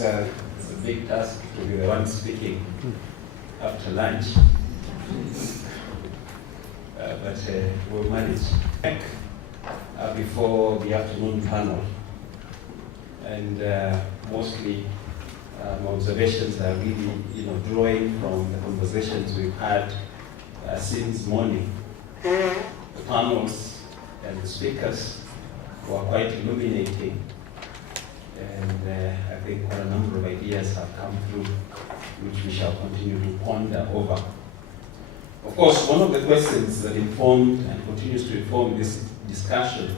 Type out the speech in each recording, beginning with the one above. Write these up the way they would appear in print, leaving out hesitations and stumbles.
It's a big task to be the one speaking after lunch, but we'll manage. Before the afternoon panel, and mostly my observations are really, drawing from the conversations we've had since morning. The panels and the speakers were quite illuminating, and I think quite a number of ideas have come through, which we shall continue to ponder over. Of course, one of the questions that informed and continues to inform this discussion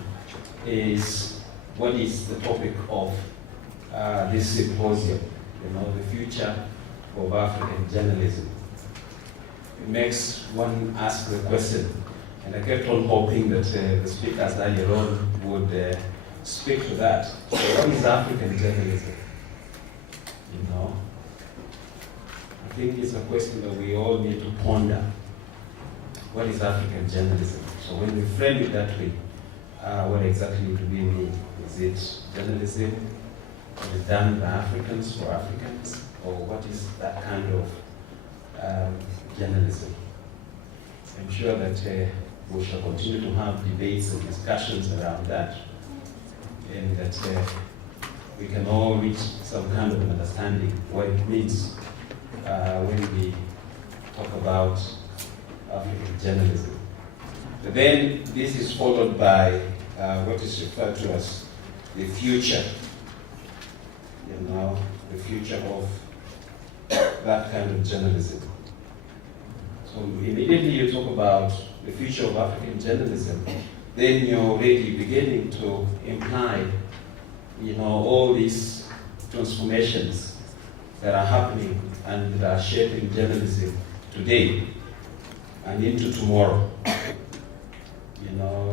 is what is the topic of this symposium, the future of African journalism. It makes one ask the question, and I kept on hoping that the speakers earlier on would speak to that. So what is African journalism? I think it's a question that we all need to ponder. What is African journalism? So when we frame it that way, what exactly do we mean? Is it journalism? Is it done by Africans for Africans? Or what is that kind of journalism? I'm sure that we shall continue to have debates and discussions around that, and that we can all reach some kind of an understanding what it means when we talk about African journalism. But then this is followed by what is referred to as the future, the future of that kind of journalism. So immediately you talk about the future of African journalism, then you're already beginning to imply, all these transformations that are happening and that are shaping journalism today and into tomorrow.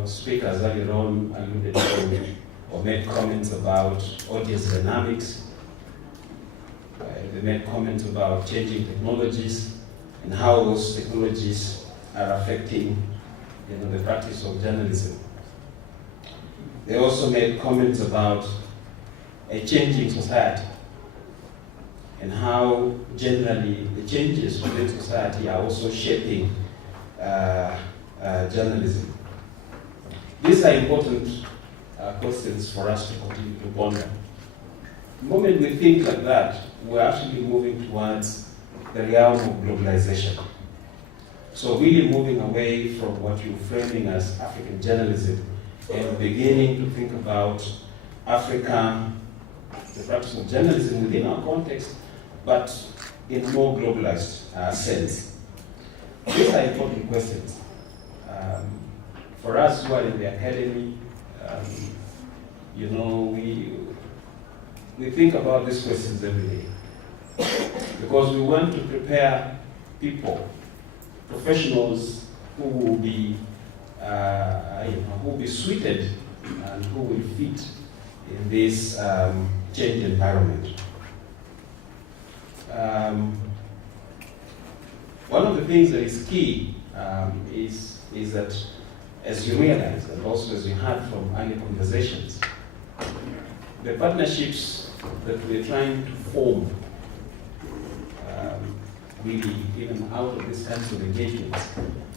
Speakers earlier on alluded to or made comments about audience dynamics. They made comments about changing technologies and how those technologies are affecting, the practice of journalism. They also made comments about a changing society and how generally the changes within society are also shaping journalism. These are important questions for us to continue to ponder. The moment we think like that, we're actually moving towards the realm of globalization. So really moving away from what you're framing as African journalism and beginning to think about Africa, the practice of journalism within our context, but in a more globalized sense. These are important questions. For us who are in the academy, we think about these questions every day because we want to prepare people, professionals who will be, suited and who will fit in this change environment. One of the things that is key is that, as you realize, and also as you heard from earlier conversations, the partnerships that we're trying to form, really even out of these kinds of engagements,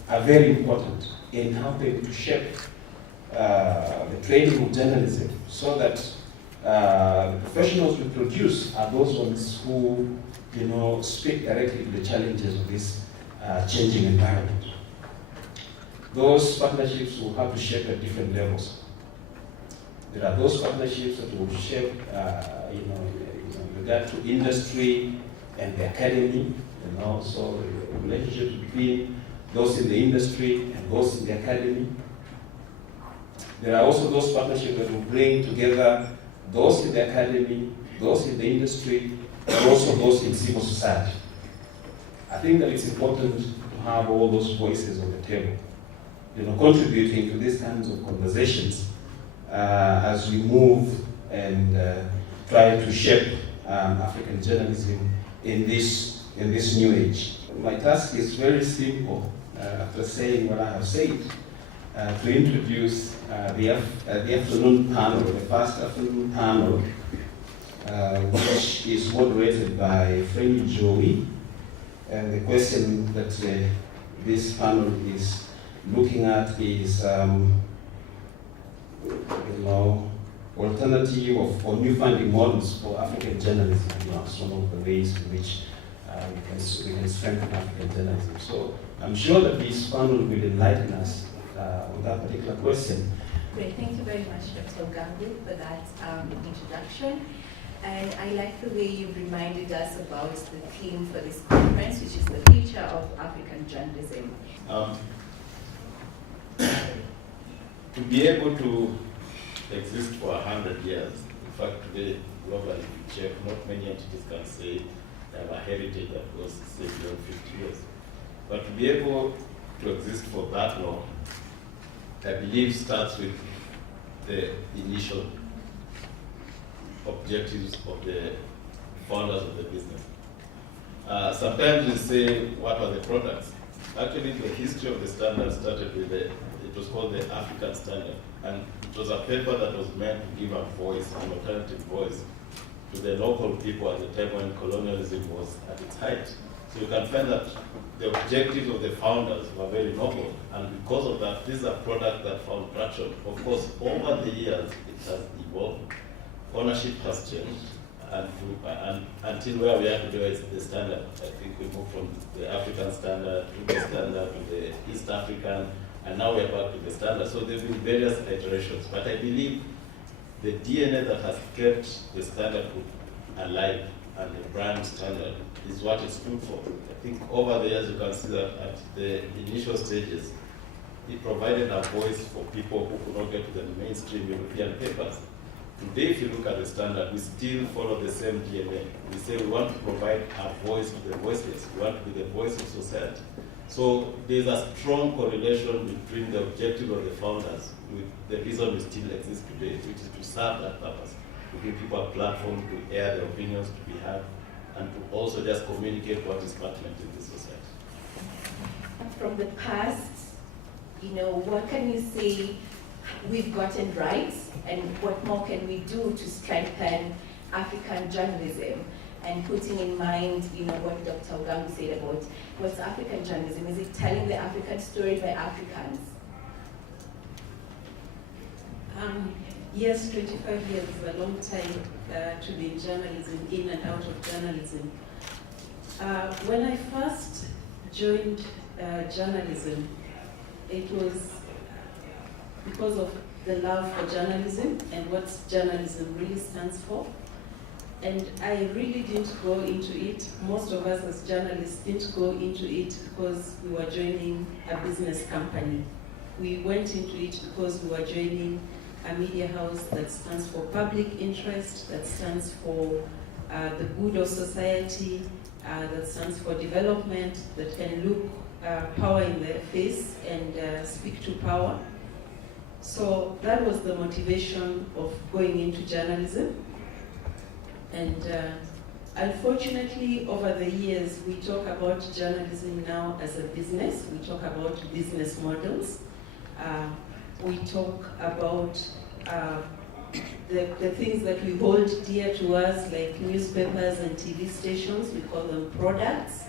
are very important in helping to shape the training of journalism so that the professionals we produce are those ones who, speak directly to the challenges of this changing environment. Those partnerships will have to shape at different levels. There are those partnerships that will shape, in regard to industry and the academy, so the relationship between those in the industry and those in the academy. There are also those partnerships that will bring together those in the academy, those in the industry, and also those in civil society. I think that it's important to have all those voices on the table, contributing to these kinds of conversations as we move and try to shape African journalism in this new age. My task is very simple, after saying what I have said, to introduce the afternoon panel, the first afternoon panel which is moderated by Frenny Jowi. And the question that this panel is looking at is, alternative or new funding models for African journalism. Some of the ways in which we can strengthen African journalism. So I'm sure that this panel will enlighten us on that particular question. Great, thank you very much, Dr. Ogambi, for that introduction. And I like the way you've reminded us about the theme for this conference, which is the future of African journalism. To be able to exist for 100 years, in fact today, globally, if you check, not many entities can say they have a heritage that goes, say, beyond 50 years. But to be able to exist for that long, I believe starts with the initial objectives of the founders of the business. Sometimes we say, what are the products? Actually, the history of the standard started with it was called the African Standard. And it was a paper that was meant to give a voice, an alternative voice, to the local people at the time when colonialism was at its height. So you can find that the objectives of the founders were very noble, and because of that, this is a product that found traction. Of course, over the years, it has evolved. Ownership has changed, and until where we are today is the standard. I think we moved from the African standard to the standard to the East African, and now we're back to the standard. So there have been various iterations, but I believe the DNA that has kept the standard alive and the brand standard is what it stood for. I think over the years you can see that at the initial stages, it provided a voice for people who could not get to the mainstream European papers. Today, if you look at the standard, we still follow the same DNA. We say we want to provide a voice to the voiceless. We want to be the voice of society. So there's a strong correlation between the objective of the founders with the reason we still exist today, which is to serve that purpose, to give people a platform to air their opinions, to be heard, and to also just communicate what is pertinent in the society. From the past, what can you say we've gotten right, and what more can we do to strengthen African journalism? And putting in mind, what Dr. Ogambi said about what's African journalism. Is it telling the African story by Africans? Yes, 25 years is a long time to be in journalism, in and out of journalism. When I first joined journalism, it was because of the love for journalism and what journalism really stands for. And I really didn't go into it. Most of us as journalists didn't go into it because we were joining a business company. We went into it because we were joining a media house that stands for public interest, that stands for the good of society, that stands for development, that can look power in the face and speak to power. So that was the motivation of going into journalism. And unfortunately, over the years, we talk about journalism now as a business. We talk about business models. We talk about the things that we hold dear to us, like newspapers and TV stations. We call them products.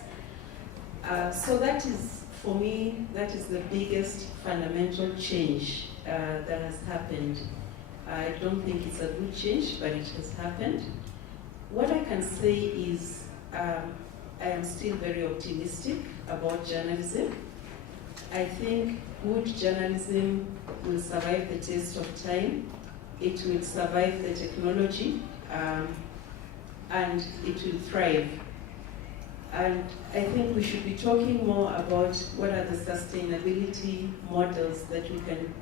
So that is, for me, that is the biggest fundamental change that has happened. I don't think it's a good change, but it has happened. What I can say is I am still very optimistic about journalism. I think good journalism will survive the test of time. It will survive the technology, and it will thrive. And I think we should be talking more about what are the sustainability models that we can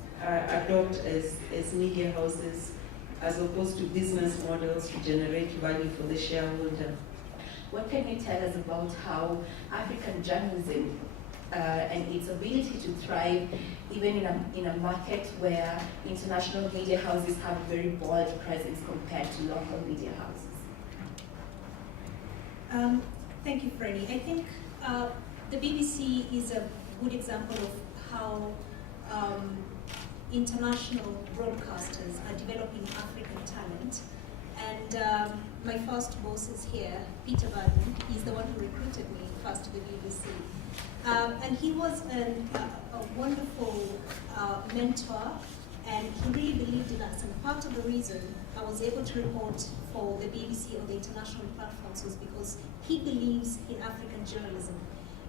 adopt as media houses, as opposed to business models to generate value for the shareholder. What can you tell us about how African journalism and its ability to thrive even in a market where international media houses have a very bold presence compared to local media houses? Thank you, Frenny. I think the BBC is a good example of how international broadcasters are developing African talent And my first boss is here, Peter Barden. He's the one who recruited me first to the BBC. And he was a wonderful mentor, and he really believed in us. And part of the reason I was able to report for the BBC on the international platforms was because he believes in African journalism.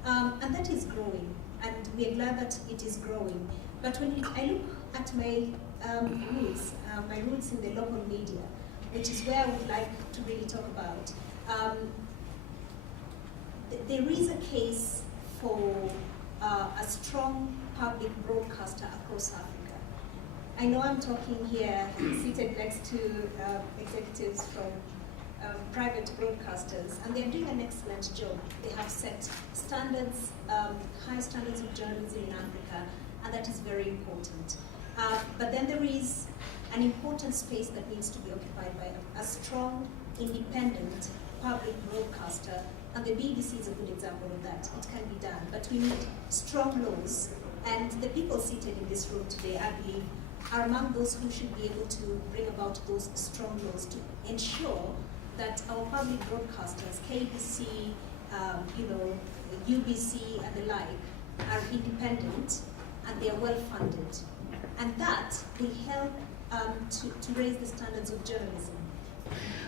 And that is growing, and we are glad that it is growing. But when I look at my roots in the local media, which is where I would like to really talk about, there is a case for a strong public broadcaster across Africa. I know I'm talking here, seated next to executives from private broadcasters, and they're doing an excellent job. They have set standards, high standards of journalism in Africa, and that is very important. But then there is an important space that needs to be occupied by a strong, independent public broadcaster, and the BBC is a good example of that. It can be done, but we need strong laws, and the people seated in this room today, I believe, are among those who should be able to bring about those strong laws to ensure that our public broadcasters, KBC, UBC, and the like, are independent and they are well funded. And that will help to raise the standards of journalism.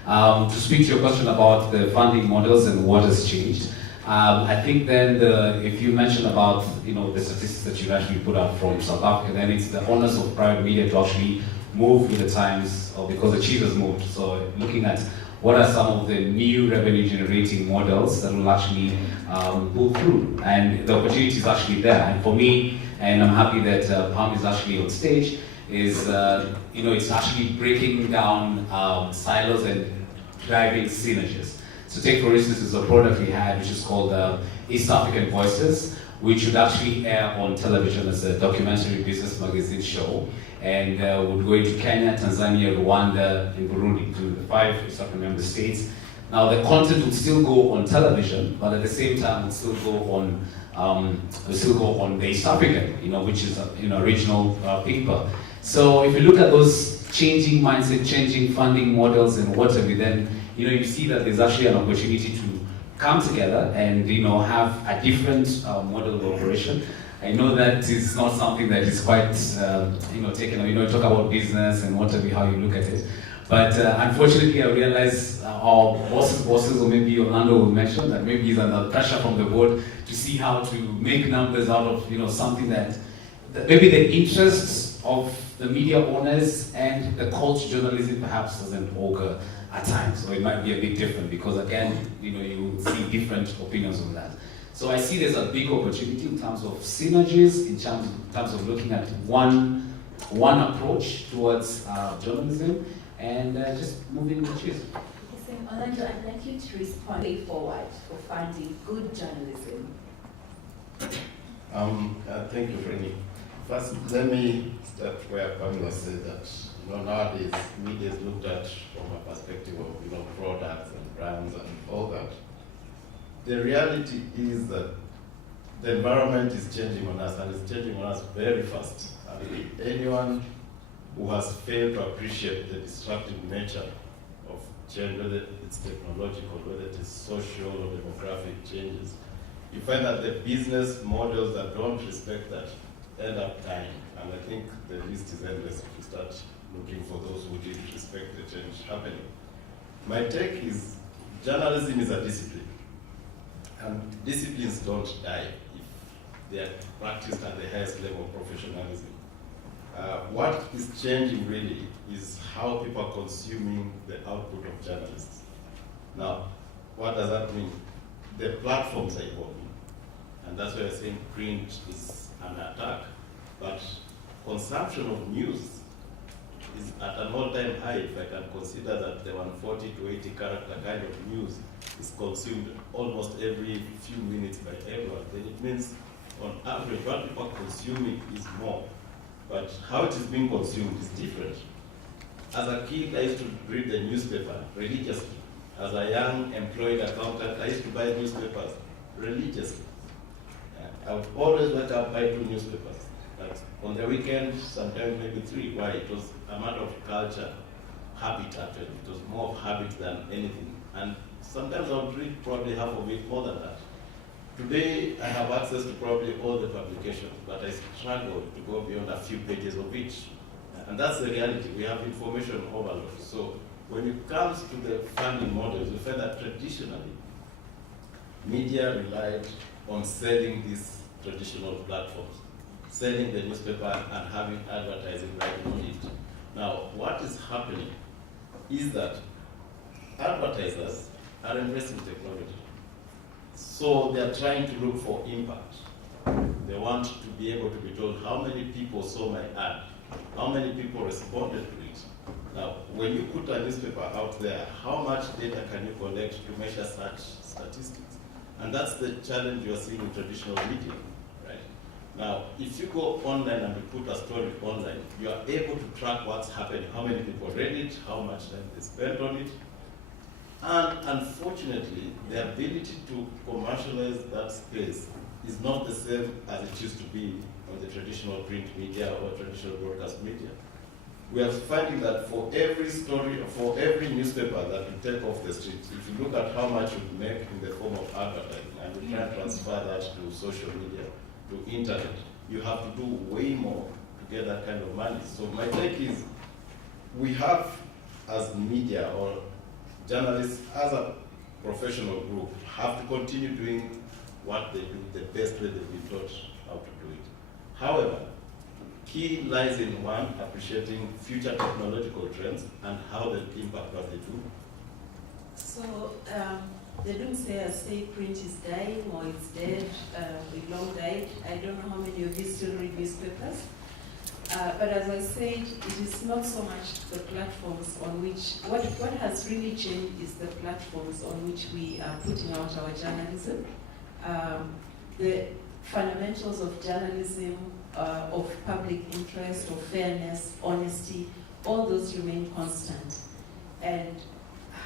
To speak to your question about the funding models and what has changed, I think then if you mention about the statistics that you actually put out from South Africa, then it's the onus of private media to actually move with the times, or because the chief has moved. So looking at what are some of the new revenue generating models that will actually pull through, and the opportunity is actually there. And for me, and I'm happy that Pam is actually on stage, is it's actually breaking down silos and driving synergies. So take for instance, there's a product we had which is called East African Voices, which would actually air on television as a documentary business magazine show, and would go into Kenya, Tanzania, Rwanda, and Burundi, to the 5 East African member states. Now the content would still go on television, but at the same time would still go on the East African, which is regional paper. So if you look at those changing mindset, changing funding models and whatever, then you see that there's actually an opportunity to come together and have a different model of operation. I know that is not something that is quite taken. Talk about business and whatever, how you look at it. But unfortunately, I realize our bosses, or maybe Orlando will mention that maybe he's under pressure from the board to see how to make numbers out of something that maybe the interests of the media owners and the culture journalism perhaps doesn't augur at times, so it might be a bit different because again, you see different opinions on that. So I see there's a big opportunity in terms of synergies, in terms of looking at one approach towards journalism and just moving the cheese. Orlando, I'd like you to respond way forward for funding good journalism. Thank you, Frenny. First, let me start where Pamela said that nowadays media is looked at from a perspective of products and brands and all that. The reality is that the environment is changing on us, and it's changing on us very fast. And anyone who has failed to appreciate the disruptive nature of change, whether it's technological, whether it is social or demographic changes, you find that the business models that don't respect that end up dying. And I think the list is endless if you start looking for those who did respect the change happening. My take is journalism is a discipline. And disciplines don't die if they are practiced at the highest level of professionalism. What is changing really is how people are consuming the output of journalists. Now, what does that mean? The platforms are evolving, and that's why I'm saying print is under attack, but consumption of news is at an all-time high. If I can consider that the 140 to 80 character kind of news is consumed almost every few minutes by everyone, then it means on average what people are consuming is more. But how it is being consumed is different. As a kid, I used to read the newspaper religiously. As a young employed accountant, I used to buy newspapers religiously. I would always wake up, buy 2 newspapers. But on the weekend, sometimes maybe 3. Why? It was a matter of culture habit actually. It was more of habit than anything. And sometimes I would read probably half of it, more than that. Today, I have access to probably all the publications, but I struggle to go beyond a few pages of each. And that's the reality. We have information overload. So when it comes to the funding models, we find that traditionally, media relied on selling these traditional platforms, selling the newspaper and having advertising right on it. Now, what is happening is that advertisers are embracing technology. So they are trying to look for impact. They want to be able to be told how many people saw my ad, how many people responded to it. Now, when you put a newspaper out there, how much data can you collect to measure such statistics? And that's the challenge you are seeing in traditional media, right? Now, if you go online and you put a story online, you are able to track what's happening, how many people read it, how much time they spent on it. And unfortunately, the ability to commercialize that space is not the same as it used to be on the traditional print media or traditional broadcast media. We are finding that for every story, for every newspaper that we take off the street, if you look at how much we make in the form of advertising, and we can transfer that to social media, to internet, you have to do way more to get that kind of money. So my take is, we have, as media or journalists, as a professional group, have to continue doing what they do the best way they've been taught how to do it. However, key lies in one, appreciating future technological trends and how they impact what they do. So they don't say print is dying or it's dead, we long died. I don't know how many of you still read newspapers. But as I said, it is not so much the platforms on which, what has really changed is the platforms on which we are putting out our journalism. The fundamentals of journalism, of public interest, of fairness, honesty, all those remain constant. And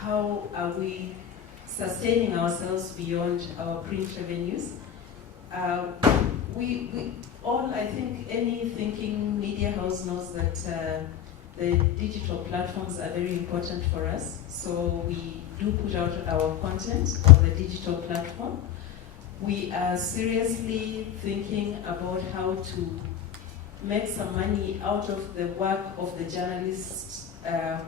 how are we sustaining ourselves beyond our print revenues? We all, I think any thinking media house knows that the digital platforms are very important for us. So we do put out our content on the digital platform. We are seriously thinking about how to make some money out of the work of the journalists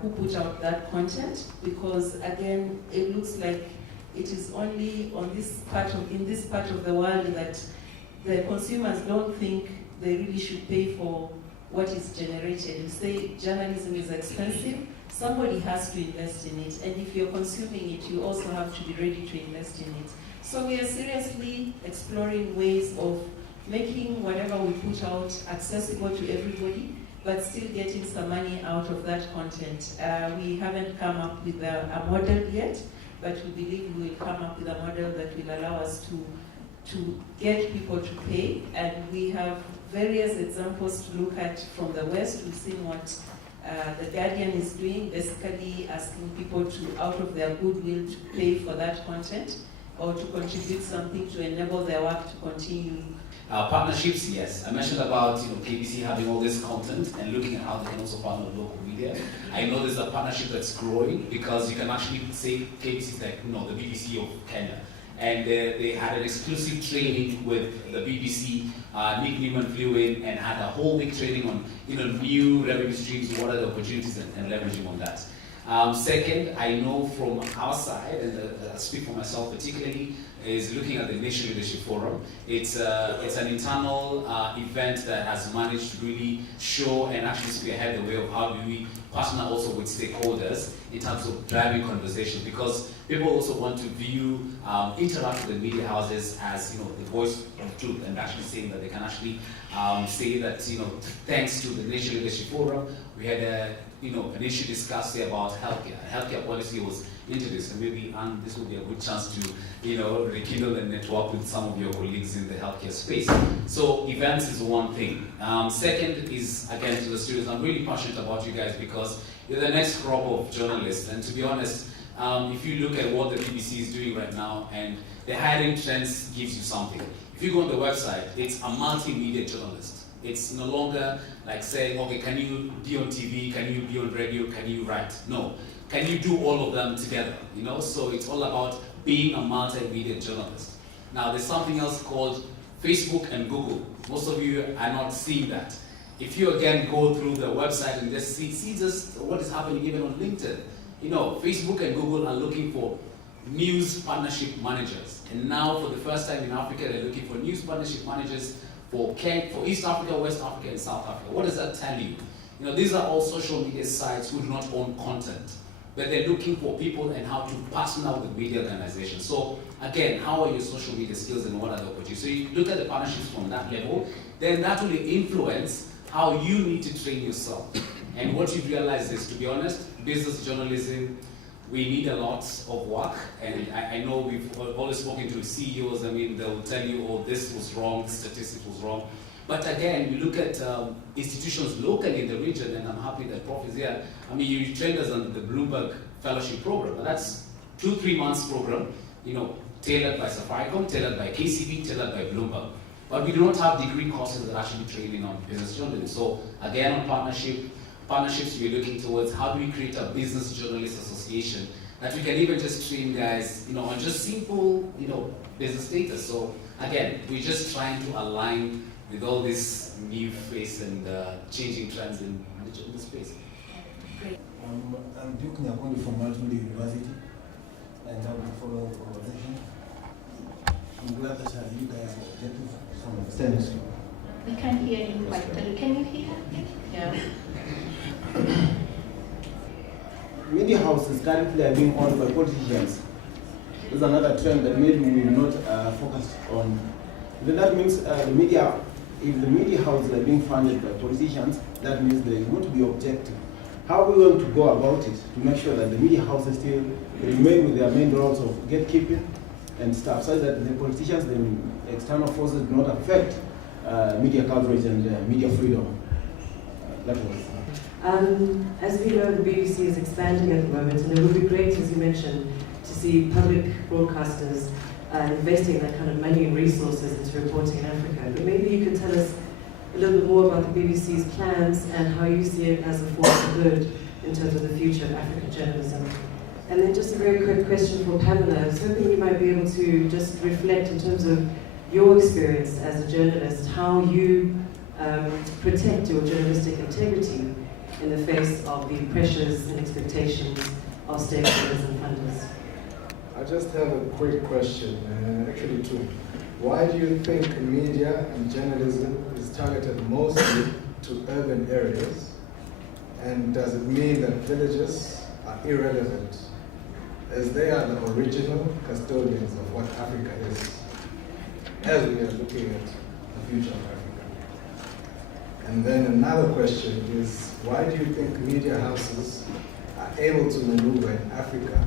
who put out that content, because again, it looks like it is only on in this part of the world that the consumers don't think they really should pay for what is generated. You say journalism is expensive, somebody has to invest in it, and if you're consuming it, you also have to be ready to invest in it. So we are seriously exploring ways of making whatever we put out accessible to everybody, but still getting some money out of that content. We haven't come up with a model yet, but we believe we will come up with a model that will allow us to get people to pay. And we have various examples to look at from the West. We've seen what the Guardian is doing, basically asking people to, out of their goodwill, to pay for that content or to contribute something to enable their work to continue. Partnerships, yes. I mentioned about KBC having all this content and looking at how they can also partner with local media. I know there's a partnership that's growing because you can actually say KBC is like the BBC of Kenya. And they had an exclusive training with the BBC. Nick Newman flew in and had a whole week training on new revenue streams, what are the opportunities, and leveraging on that. Second, I know from our side, and I speak for myself particularly, is looking at the Nation Leadership Forum. It's an internal event that has managed to really show and actually spearhead the way of how do we partner also with stakeholders in terms of driving conversation, because people also want to view, interact with the media houses as the voice of truth, and actually saying that they can actually say that thanks to the Nation Leadership Forum, we had an issue discussed here about healthcare. Healthcare policy was introduced, and maybe this will be a good chance to rekindle and network with some of your colleagues in the healthcare space. So events is one thing. Second is, again, to the students, I'm really passionate about you guys because you're the next crop of journalists, and to be honest, if you look at what the BBC is doing right now, and the hiring trends gives you something. If you go on the website, it's a multimedia journalist. It's no longer like saying, okay, can you be on TV, can you be on radio, can you write? No, can you do all of them together, you know? So it's all about being a multimedia journalist. Now there's something else called Facebook and Google. Most of you are not seeing that. If you again go through the website and just see just what is happening even on LinkedIn, you know, Facebook and Google are looking for news partnership managers. And now for the first time in Africa, they're looking for news partnership managers for East Africa, West Africa, and South Africa. What does that tell you? You know, these are all social media sites who do not own content, but they're looking for people and how to partner with media organizations. So again, how are your social media skills and what are the opportunities? So you look at the partnerships from that level, then that will influence how you need to train yourself. And what you realize is, to be honest, business journalism, we need a lot of work, and I know we've always spoken to CEOs. I mean, they'll tell you, oh, this was wrong, this statistic was wrong. But again, you look at institutions locally in the region, and I'm happy that Prof is here. I mean, you trained us on the Bloomberg Fellowship Program, and that's 2-3 months program, you know, tailored by Safaricom, tailored by KCB, tailored by Bloomberg. But we do not have degree courses that actually training on business journalism. So again, on partnerships, we're looking towards how do we create a business journalist association that we can even just train guys, you know, on just simple, you know, business data. So again, we're just trying to align with all this new face and changing trends in the space. I'm Duke Nyakondi from Multimedia University, and I will follow the conversation. I'm glad that you guys are objective from the STEM. We can't hear you quite clearly. Can you hear? Yeah. Media houses currently are being owned by politicians. There's another trend that maybe we will not focus on. Then that means if the media houses are being funded by politicians, that means they won't be objective. How are we going to go about it to make sure that the media houses still remain with their main roles of gatekeeping and stuff, so that the politicians, the external forces do not affect media coverage and media freedom? That was. As we know, the BBC is expanding at the moment, and it would be great, as you mentioned, to see public broadcasters investing that kind of money and resources into reporting in Africa. But maybe you could tell us a little bit more about the BBC's plans and how you see it as a force for good in terms of the future of African journalism. And then just a very quick question for Pamela. I was hoping you might be able to just reflect in terms of your experience as a journalist, how you protect your journalistic integrity in the face of the pressures and expectations of stakeholders and funders. I just have a quick question, actually two. Why do you think media and journalism is targeted mostly to urban areas? And does it mean that villages are irrelevant, as they are the original custodians of what Africa is, as we are looking at the future of Africa? And then another question is, why do you think media houses are able to maneuver in Africa,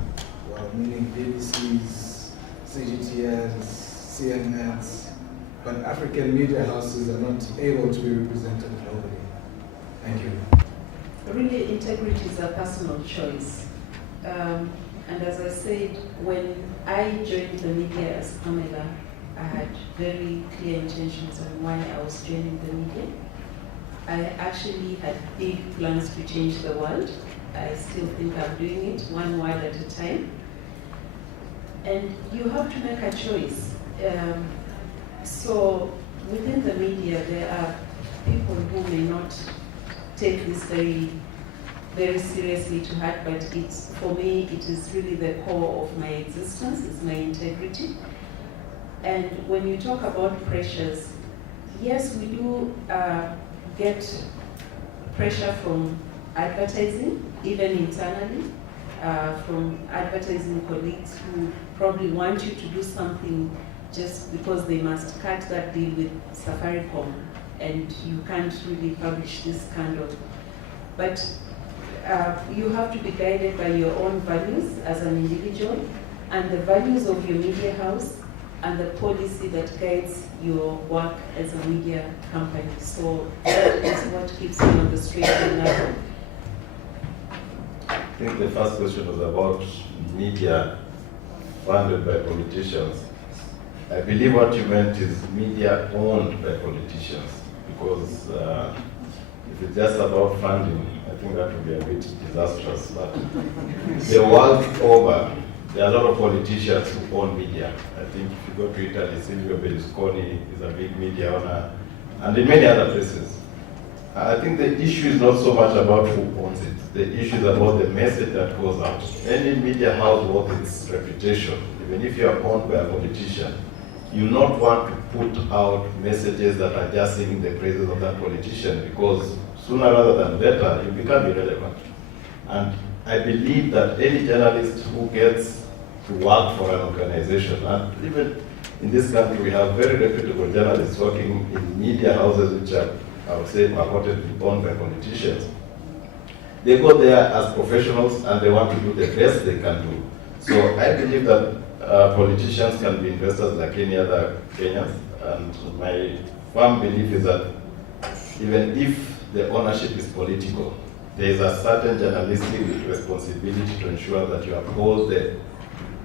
well, meaning BBCs, CGTNs, CNNs, but African media houses are not able to be represented globally? Thank you. Really, integrity is a personal choice. And as I said, when I joined the media as Pamela, I had very clear intentions on why I was joining the media. I actually had big plans to change the world. I still think I'm doing it one word at a time. And you have to make a choice. So within the media, there are people who may not take this very, very seriously to heart, but it's, for me, it is really the core of my existence, it's my integrity. And when you talk about pressures, yes, we do get pressure from advertising, even internally, from advertising colleagues who probably want you to do something just because they must cut that deal with Safaricom, and you can't really publish this kind of. But you have to be guided by your own values as an individual, and the values of your media house, and the policy that guides your work as a media company. So that is what keeps me on the straight and narrow. I think the first question was about media funded by politicians. I believe what you meant is media owned by politicians. because if it's just about funding, I think that would be a bit disastrous. But the world over, there are a lot of politicians who own media. I think if you go to Italy, Silvio Berlusconi is a big media owner, and in many other places. I think the issue is not so much about who owns it. The issue is about the message that goes out. Any media house worth its reputation, even if you are owned by a politician, you not want to put out messages that are just singing the praises of that politician, because sooner rather than later, you become irrelevant. And I believe that any journalist who gets to work for an organization, and even in this country we have very reputable journalists working in media houses which are, I would say, purportedly owned by politicians. They go there as professionals and they want to do the best they can do. So I believe that politicians can be investors like any other Kenyans, and my firm belief is that even if the ownership is political, there is a certain journalistic responsibility to ensure that you uphold the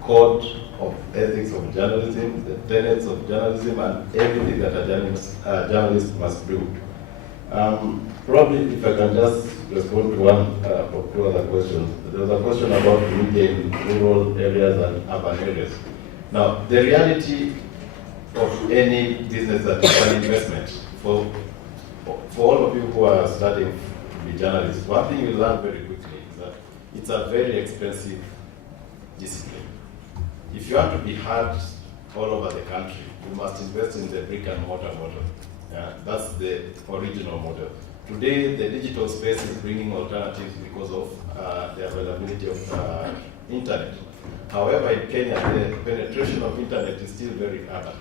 code of ethics of journalism, the tenets of journalism, and everything that a journalist must do. Probably if I can just respond to one or two other questions. There was a question about media in rural areas and urban areas. Now, the reality of any business that is an investment, for all of you who are studying to be journalists, one thing you learn very quickly is that it's a very expensive discipline. If you want to be heard all over the country, you must invest in the brick and mortar model. That's the original model. Today, the digital space is bringing alternatives because of the availability of internet. However, in Kenya, the penetration of internet is still very urban.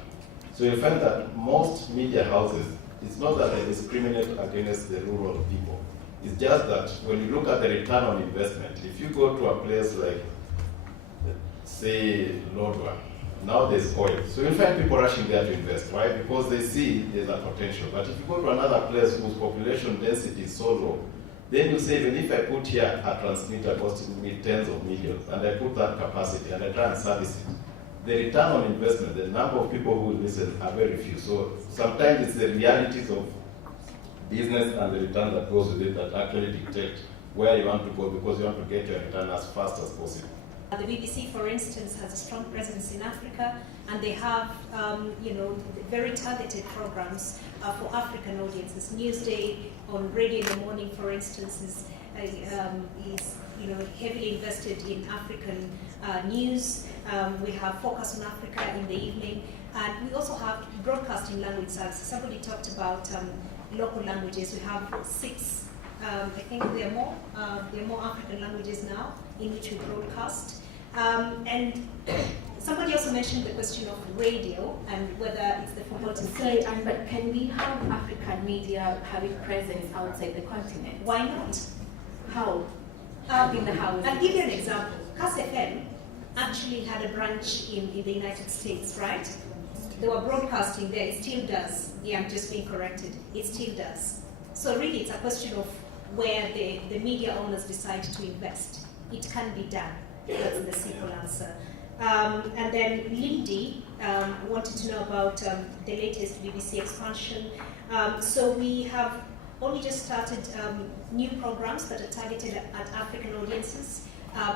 So you find that most media houses, it's not that they discriminate against the rural people. It's just that when you look at the return on investment, if you go to a place like, say, Lodwar, now there's oil. So you'll find people rushing there to invest. Why? Because they see there's a potential. But if you go to another place whose population density is so low, then you say, even if I put here a transmitter costing me tens of millions, and I put that capacity, and I try and service it, the return on investment, the number of people who will listen are very few. So sometimes it's the realities of business and the return that goes with it that actually dictate where you want to go, because you want to get your return as fast as possible. The BBC, for instance, has a strong presence in Africa, and they have, very targeted programs for African audiences. Newsday on radio in the morning, for instance, is heavily invested in African news. We have Focus on Africa in the evening, and we also have broadcasting language services. Somebody talked about local languages. We have 6. I think there are more African languages now in which we broadcast. And somebody also mentioned the question of radio and whether it's the forgotten Sorry, but can we have African media having presence outside the continent? Why not? How? In the house. I'll give you an example. Kass FM actually had a branch in the United States, right? They were broadcasting there. It still does. Yeah, I'm just being corrected. It still does. So really, it's a question of where the media owners decide to invest. It can be done. That's the simple answer. And then Lindy wanted to know about the latest BBC expansion. So we have only just started new programs that are targeted at African audiences,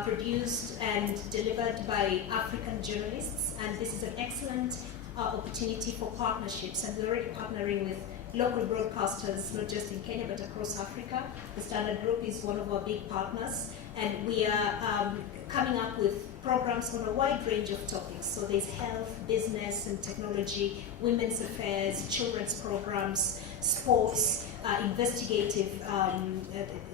produced and delivered by African journalists. And this is an excellent opportunity for partnerships. And we're already partnering with local broadcasters, not just in Kenya, but across Africa. The Standard Group is one of our big partners. And we are coming up with programs on a wide range of topics. So there's health, business and technology, women's affairs, children's programs, sports, investigative,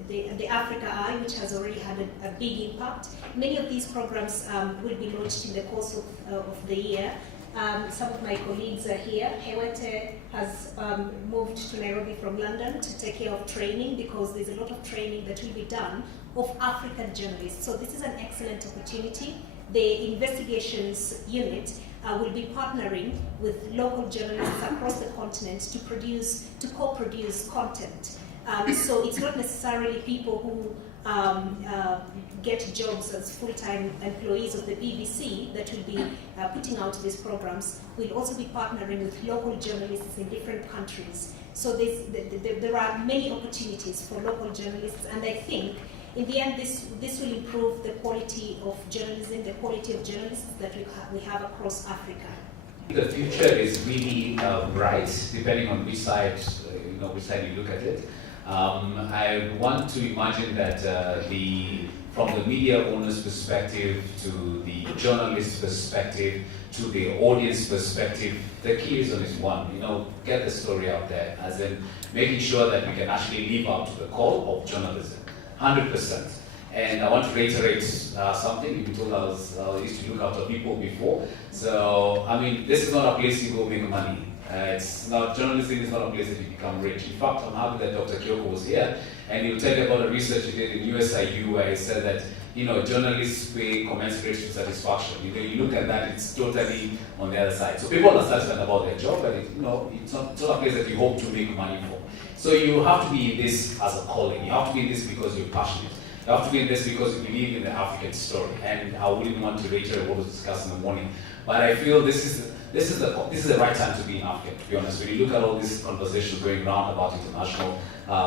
the Africa Eye, which has already had a big impact. Many of these programs will be launched in the course of the year. Some of my colleagues are here. Hewete has moved to Nairobi from London to take care of training, because there's a lot of training that will be done of African journalists. So this is an excellent opportunity. The investigations unit will be partnering with local journalists across the continent to co-produce content. So it's not necessarily people who get jobs as full-time employees of the BBC that will be putting out these programs. We'll also be partnering with local journalists in different countries. So there are many opportunities for local journalists, and I think in the end this will improve the quality of journalism, the quality of journalists that we have across Africa. The future is really bright, depending on which side which side you look at it. I want to imagine that from the media owner's perspective to the journalist's perspective to the audience perspective, the key reason is one, get the story out there, as in making sure that we can actually live up to the call of journalism, 100%. And I want to reiterate something. You told I used to look after people before. So, this is not a place you go make money. Journalism is not a place that you become rich. In fact, I'm happy that Dr. Kyoko was here, and he'll tell you about the research he did in USIU, where he said that, journalists pay commensurate to satisfaction. You look at that, it's totally on the other side. So people are satisfied about their job, but it's not a place that you hope to make money for. So you have to be in this as a calling. You have to be in this because you're passionate. You have to be in this because you believe in the African story. And I wouldn't want to reiterate what was discussed in the morning, but I feel this is the right time to be in Africa, to be honest. When you look at all these conversations going around about international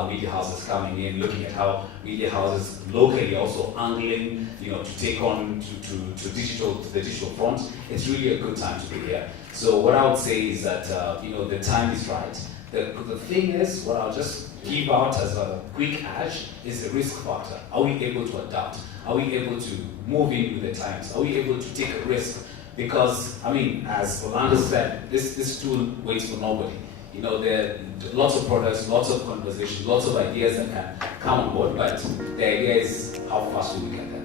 media houses coming in, looking at how media houses locally also angling, to take on to the digital front, it's really a good time to be here. So what I would say is that the time is right. The thing is, what I'll just give out as a quick edge is the risk factor. Are we able to adapt? Are we able to move in with the times? Are we able to take a risk? Because, as Orlando said, this tool waits for nobody. There are lots of products, lots of conversations, lots of ideas that can come on board, but the idea is how fast we can get there.